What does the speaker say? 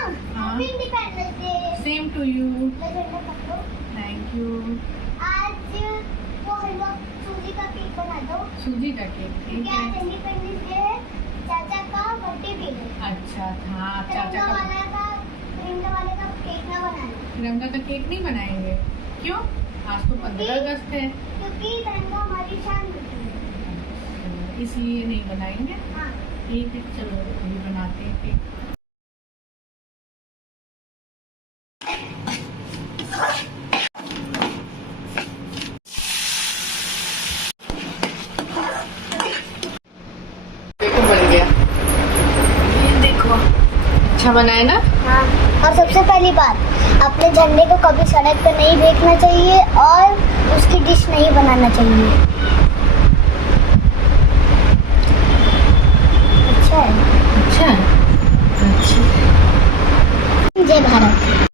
Happy independence day. Same to you. मैं झंडा पकड़ो। Thank you. आज वो हम लोग सूजी का केक बना दो। सूजी का केक ठीक क्या है। इंडिपेंडेंस डे है, चाचा का बर्थडे भी है। अच्छा हाँ तिरंगा चाचा का वाले का केक ना बनाना, तिरंगा का केक नहीं बनाएंगे। क्यों? आज तो 15 अगस्त है। क्योंकि तिरंगा हमारी शान होती है। इसलिए नहीं बनाएंगे। हाँ। ठीक है चलो अभी बनाते हैं केक। देखो बन गया, ये देखो अच्छा बना है ना। हाँ। और सबसे पहली बात, अपने झंडे को कभी सड़क पर नहीं फेंकना चाहिए और उसकी डिश नहीं बनाना चाहिए। अच्छा है। अच्छा। जय भारत।